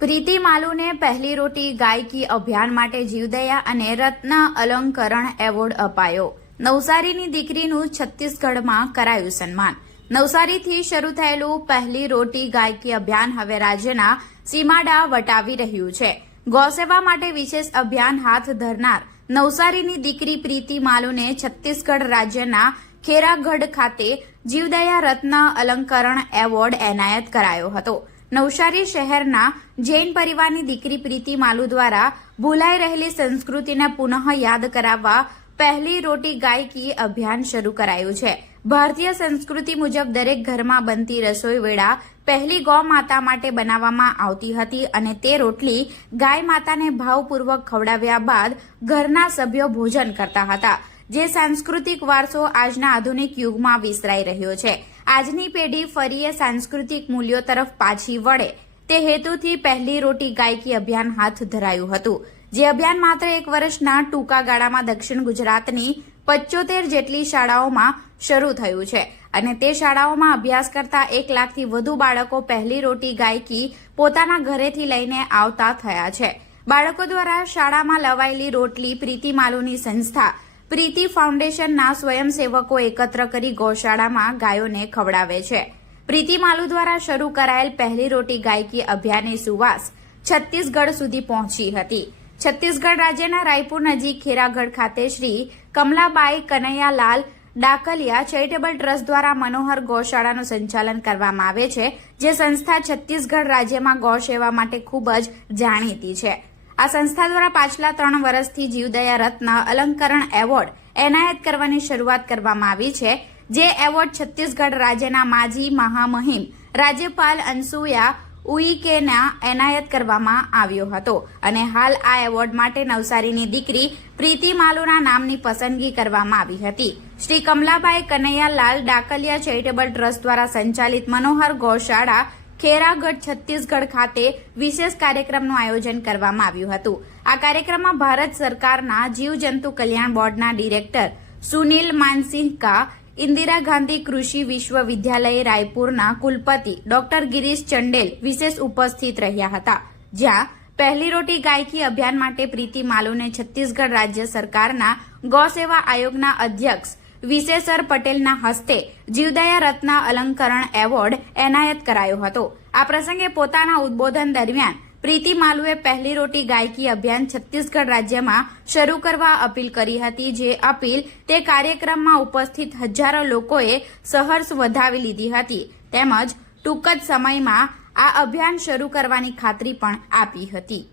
પ્રીતિ માલુને પહેલી રોટી ગાયકી અભિયાન માટે જીવદયા અને રત્ન અલંકરણ એવોર્ડ અપાયો। નવસારીની દીકરીનું છત્તીસગઢમાં કરાયું સન્માન। નવસારીથી શરૂ થયેલું પહેલી રોટી ગાયકી અભિયાન હવે રાજ્યના સીમાડા વટાવી રહ્યું છે। ગૌસેવા માટે વિશેષ અભિયાન હાથ ધરનાર નવસારીની દીકરી પ્રીતિ માલુને છત્તીસગઢ રાજ્યના ખેરાગઢ ખાતે જીવદયા રત્ન અલંકરણ એવોર્ડ એનાયત કરાયો હતો। નવસારી શહેરના જૈન પરિવારની દીકરી પ્રીતિ માલુ દ્વારા ભૂલાઈ રહેલી સંસ્કૃતિને પુનઃ યાદ કરાવવા પહેલી રોટી ગાયકી અભિયાન શરૂ કરાયું છે। ભારતીય સંસ્કૃતિ મુજબ દરેક ઘરમાં બનતી રસોઈ વેળા પહેલી ગૌ માતા માટે બનાવવામાં આવતી હતી અને તે રોટલી ગાય માતાને ભાવપૂર્વક ખવડાવ્યા બાદ ઘરના સભ્યો ભોજન કરતા હતા, જે સાંસ્કૃતિક વારસો આજના આધુનિક યુગમાં વિસરાઈ રહ્યો છે। આજની પેઢી ફરી સાંસ્કૃતિક મૂલ્યો તરફ પાછી વળે તે હેતુથી પહેલી રોટી ગાયકી અભિયાન હાથ ધરાયું હતું, જે અભિયાન માત્ર એક વર્ષના ટૂંકા ગાળામાં દક્ષિણ ગુજરાતની 75 જેટલી શાળાઓમાં શરૂ થયું છે અને તે શાળાઓમાં અભ્યાસ કરતા 1 લાખથી વધુ બાળકો પહેલી રોટી ગાયકી પોતાના ઘરેથી લઈને આવતા થયા છે। બાળકો દ્વારા શાળામાં લવાયેલી રોટલી પ્રીતિ માલુની સંસ્થા પ્રીતિ ફાઉન્ડેશનના સ્વયંસેવકો એકત્ર કરી ગૌશાળામાં ગાયોને ખવડાવે છે। પ્રીતિ માલુ દ્વારા શરૂ કરાયેલ પહેલી રોટી ગાયકી અભિયાનની સુવાસ છત્તીસગઢ સુધી પહોંચી હતી। છત્તીસગઢ રાજ્યના રાયપુર નજીક ખેરાગઢ ખાતે શ્રી કમલાબાઈ કનૈયાલાલ ડાકલિયા ચેરિટેબલ ટ્રસ્ટ દ્વારા મનોહર ગૌશાળાનું સંચાલન કરવામાં આવે છે, જે સંસ્થા છત્તીસગઢ રાજ્યમાં ગૌસેવા માટે ખૂબ જ જાણીતી છે। આ સંસ્થા દ્વારા પાછલા 3 વર્ષથી જીવદયા રત્ન અલંકરણ એવોર્ડ એનાયત કરવાની શરૂઆત કરવામાં આવી છે, જે એવોર્ડ છત્તીસગઢ રાજ્યના માજી મહામહિમ રાજ્યપાલ અનસુયા ઉઇકેના એનાયત કરવામાં આવ્યો હતો અને હાલ આ એવોર્ડ માટે નવસારીની દીકરી પ્રીતિ માલુના નામની પસંદગી કરવામાં આવી હતી। શ્રી કમલાબાઈ કનૈયાલાલ ડાકલિયા ચેરિટેબલ ટ્રસ્ટ દ્વારા સંચાલિત મનોહર ગૌશાળા ખેરાગઢ છત્તીસગઢ ખાતે વિશેષ કાર્યક્રમનું આયોજન કરવામાં આવ્યું હતું। આ કાર્યક્રમમાં ભારત સરકારના જીવજંતુ કલ્યાણ બોર્ડના ડિરેક્ટર સુનિલ માનસિંહકા, ઇન્દિરા ગાંધી કૃષિ વિશ્વવિદ્યાલય રાયપુરના કુલપતિ ડોક્ટર ગિરીશ ચંડેલ વિશેષ ઉપસ્થિત રહ્યા હતા, જ્યાં પહેલી રોટી ગાયકી અભિયાન માટે પ્રીતિ માલુને છત્તીસગઢ રાજ્ય સરકારના ગૌસેવા આયોગના અધ્યક્ષ વિશેષર પટેલના હસ્તે જીવદયા રત્ન અલંકરણ એવોર્ડ એનાયત કરાયો હતો। આ પ્રસંગે પોતાના ઉદબોધન દરમિયાન પ્રીતિ માલુએ પહેલી રોટી ગાયકી અભિયાન છત્તીસગઢ રાજ્યમાં શરૂ કરવા અપીલ કરી હતી, જે અપીલ તે કાર્યક્રમમાં ઉપસ્થિત હજારો લોકોએ સહર્ષ વધાવી લીધી હતી, તેમજ ટૂંક જ સમયમાં આ અભિયાન શરૂ કરવાની ખાતરી પણ આપી હતી।